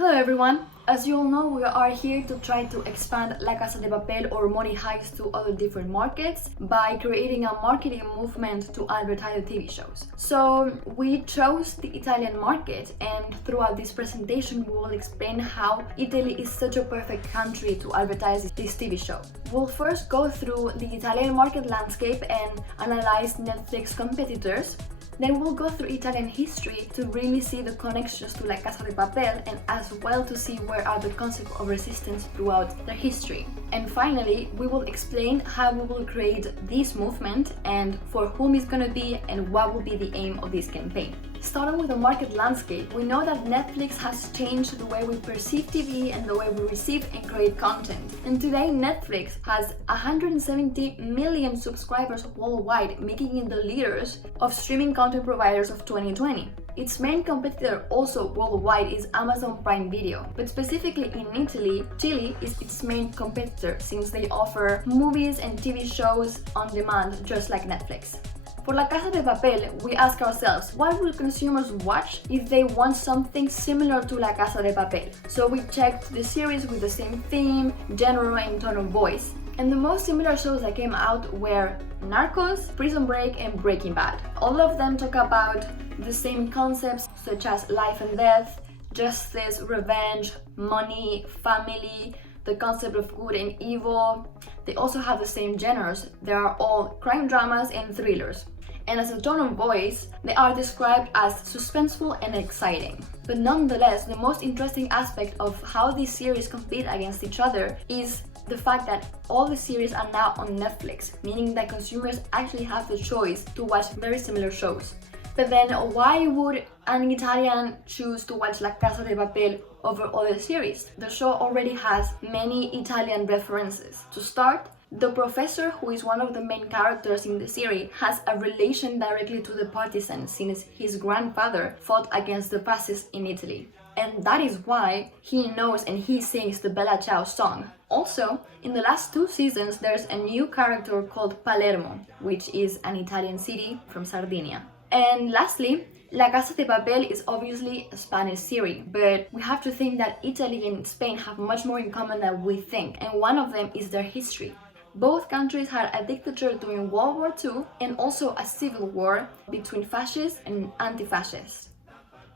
Hello everyone! As you all know, we are here to try to expand La Casa de Papel or Money Heist to other different markets by creating a marketing movement to advertise the TV shows. So we chose the Italian market, and throughout this presentation we will explain how Italy is such a perfect country to advertise this TV show. We'll first go through the Italian market landscape and analyze Netflix competitors. Then we'll go through Italian history to really see the connections to La Casa de Papel, and as well to see where are the concepts of resistance throughout their history. And finally, we will explain how we will create this movement and for whom it's gonna be and what will be the aim of this campaign. Starting with the market landscape, we know that Netflix has changed the way we perceive TV and the way we receive and create content. And today Netflix has 170 million subscribers worldwide, making it the leaders of streaming content providers of 2020. Its main competitor also worldwide is Amazon Prime Video, but specifically in Italy, Chili is its main competitor since they offer movies and TV shows on demand just like Netflix. For La Casa de Papel, we ask ourselves, what will consumers watch if they want something similar to La Casa de Papel? So we checked the series with the same theme, genre and tone of voice. And the most similar shows that came out were Narcos, Prison Break and Breaking Bad. All of them talk about the same concepts such as life and death, justice, revenge, money, family, the concept of good and evil. They also have the same genres. They are all crime dramas and thrillers. And as a tone of voice, they are described as suspenseful and exciting. But nonetheless, the most interesting aspect of how these series compete against each other is the fact that all the series are now on Netflix, meaning that consumers actually have the choice to watch very similar shows. But then why would an Italian choose to watch La Casa de Papel over other series? The show already has many Italian references. To start, the professor, who is one of the main characters in the series, has a relation directly to the partisans since his grandfather fought against the fascists in Italy. And that is why he knows and he sings the Bella Ciao song. Also, in the last 2 seasons, there's a new character called Palermo, which is an Italian city from Sardinia. And lastly, La Casa de Papel is obviously a Spanish series, but we have to think that Italy and Spain have much more in common than we think, and one of them is their history. Both countries had a dictator during World War II and also a civil war between fascists and anti-fascists.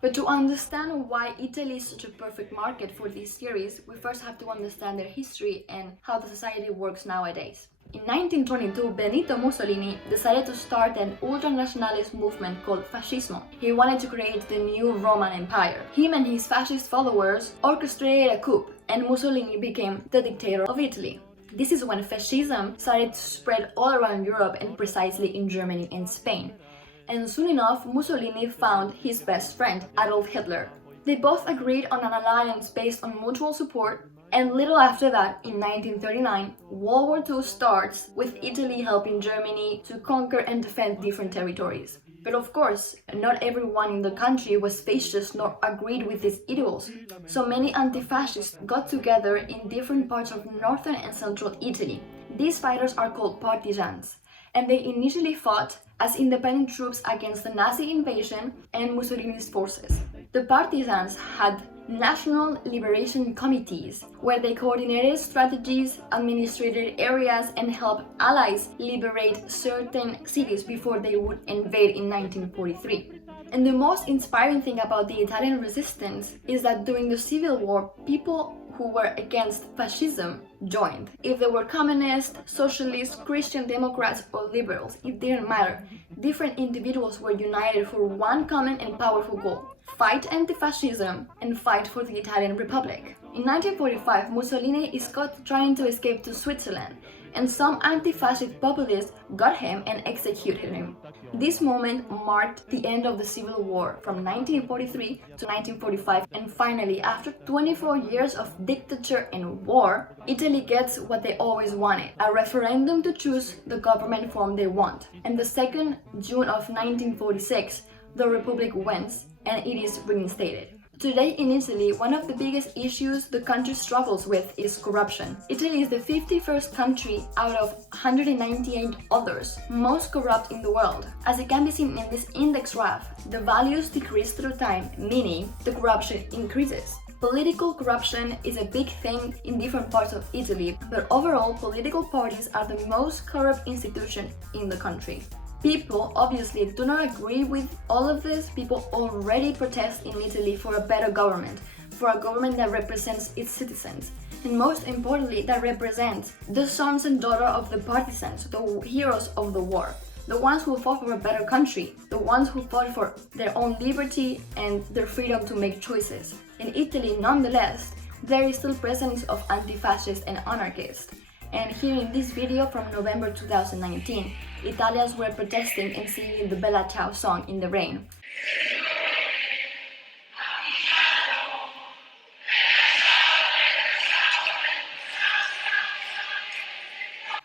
But to understand why Italy is such a perfect market for this series, we first have to understand their history and how the society works nowadays. In 1922, Benito Mussolini decided to start an ultranationalist movement called Fascismo. He wanted to create the new Roman Empire. Him and his fascist followers orchestrated a coup, and Mussolini became the dictator of Italy. This is when fascism started to spread all around Europe and precisely in Germany and Spain. And soon enough, Mussolini found his best friend, Adolf Hitler. They both agreed on an alliance based on mutual support, and little after that, in 1939, World War II starts with Italy helping Germany to conquer and defend different territories. But of course, not everyone in the country was fascist nor agreed with these ideals. So many anti-fascists got together in different parts of northern and central Italy. These fighters are called partisans, and they initially fought as independent troops against the Nazi invasion and Mussolini's forces. The partisans had national liberation committees where they coordinated strategies, administrated areas, and helped allies liberate certain cities before they would invade in 1943. And the most inspiring thing about the Italian resistance is that during the Civil War, people who were against fascism joined. If they were communists, socialists, Christian Democrats, or liberals, it didn't matter. Different individuals were united for one common and powerful goal: fight anti-fascism and fight for the Italian Republic. In 1945, Mussolini is caught trying to escape to Switzerland, and some anti-fascist populists got him and executed him. This moment marked the end of the Civil War from 1943 to 1945, and finally, after 24 years of dictature and war, Italy gets what they always wanted: a referendum to choose the government form they want. And the 2nd June of 1946, the Republic wins, and it is reinstated. Today in Italy, one of the biggest issues the country struggles with is corruption. Italy is the 51st country out of 198 others most corrupt in the world. As it can be seen in this index graph, the values decrease through time, meaning the corruption increases. Political corruption is a big thing in different parts of Italy, but overall, political parties are the most corrupt institution in the country. People obviously do not agree with all of this. People already protest in Italy for a better government, for a government that represents its citizens, and most importantly, that represents the sons and daughters of the partisans, the heroes of the war, the ones who fought for a better country, the ones who fought for their own liberty and their freedom to make choices. In Italy, nonetheless, there is still presence of anti-fascists and anarchists. And here in this video from November 2019, Italians were protesting and singing the Bella Ciao song in the rain.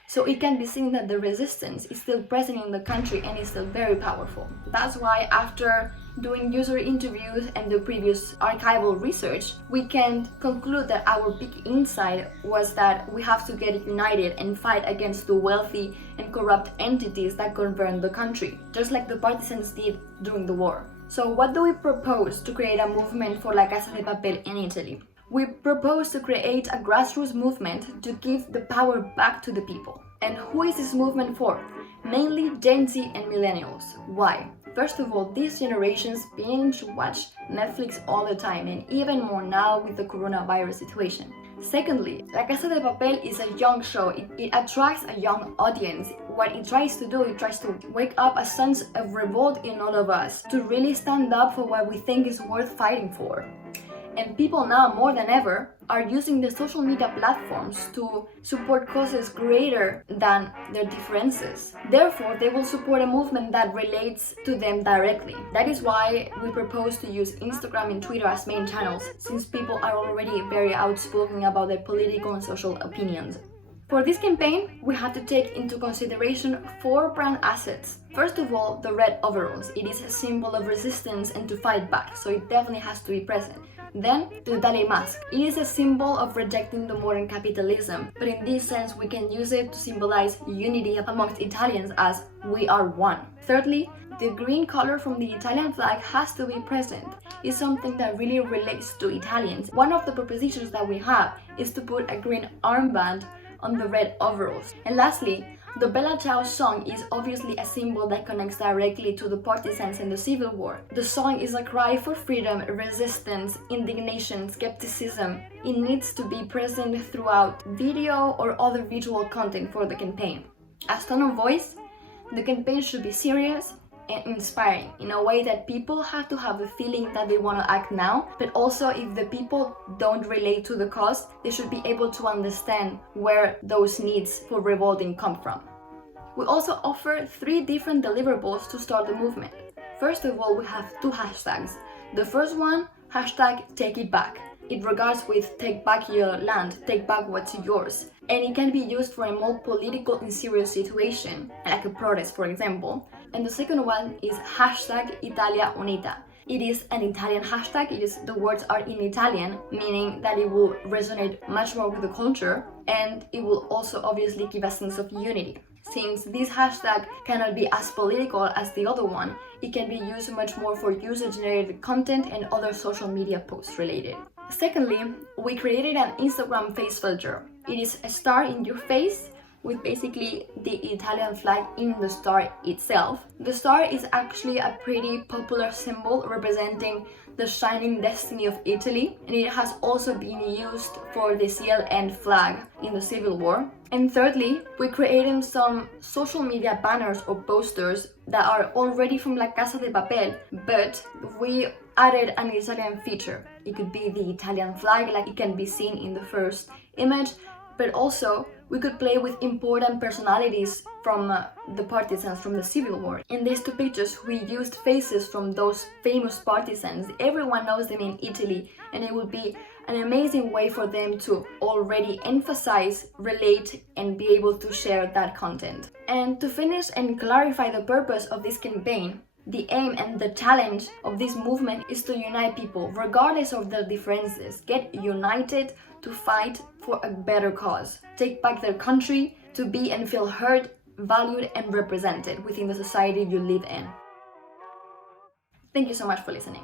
So it can be seen that the resistance is still present in the country and is still very powerful. That's why after doing user interviews and the previous archival research, we can conclude that our big insight was that we have to get united and fight against the wealthy and corrupt entities that govern the country, just like the partisans did during the war. So what do we propose to create a movement for La Casa de Papel in Italy? We propose to create a grassroots movement to give the power back to the people. And who is this movement for? Mainly Gen Z and millennials. Why? First of all, these generations binge watch Netflix all the time, and even more now with the coronavirus situation. Secondly, La Casa de Papel is a young show. It attracts a young audience. What it tries to do, it tries to wake up a sense of revolt in all of us, to really stand up for what we think is worth fighting for. And people now, more than ever, are using the social media platforms to support causes greater than their differences. Therefore, they will support a movement that relates to them directly. That is why we propose to use Instagram and Twitter as main channels, since people are already very outspoken about their political and social opinions. For this campaign, we have to take into consideration 4 brand assets. First of all, the red overalls. It is a symbol of resistance and to fight back, so it definitely has to be present. Then, the Dalai mask. It is a symbol of rejecting the modern capitalism, but in this sense we can use it to symbolize unity amongst Italians as we are one. Thirdly, the green color from the Italian flag has to be present. It's something that really relates to Italians. One of the propositions that we have is to put a green armband on the red overalls. And lastly, the Bella Ciao song is obviously a symbol that connects directly to the partisans in the civil war. The song is a cry for freedom, resistance, indignation, skepticism. It needs to be present throughout video or other visual content for the campaign. As tone of voice, the campaign should be serious and inspiring in a way that people have to have the feeling that they want to act now, but also if the people don't relate to the cause, they should be able to understand where those needs for revolting come from. We also offer 3 different deliverables to start the movement. First of all, we have 2 hashtags. The first one, hashtag take it back. It regards with take back your land, take back what's yours. And it can be used for a more political and serious situation, like a protest, for example. And the second one is hashtag Italia Unita. It is an Italian hashtag. The words are in Italian, meaning that it will resonate much more with the culture, and it will also obviously give a sense of unity. Since this hashtag cannot be as political as the other one, it can be used much more for user-generated content and other social media posts related. Secondly, we created an Instagram face filter. It is a star in your face with basically the Italian flag in the star itself. The star is actually a pretty popular symbol representing the shining destiny of Italy, and it has also been used for the CLN flag in the Civil War. And thirdly, we created some social media banners or posters that are already from La Casa de Papel, but we added an Italian feature. It could be the Italian flag, like it can be seen in the first image, but also we could play with important personalities from the partisans from the Civil War. In these 2 pictures, we used faces from those famous partisans. Everyone knows them in Italy, and it would be an amazing way for them to already emphasize, relate, and be able to share that content. And to finish and clarify the purpose of this campaign, the aim and the challenge of this movement is to unite people, regardless of their differences. Get united to fight for a better cause. Take back their country, to be and feel heard, valued, and represented within the society you live in. Thank you so much for listening.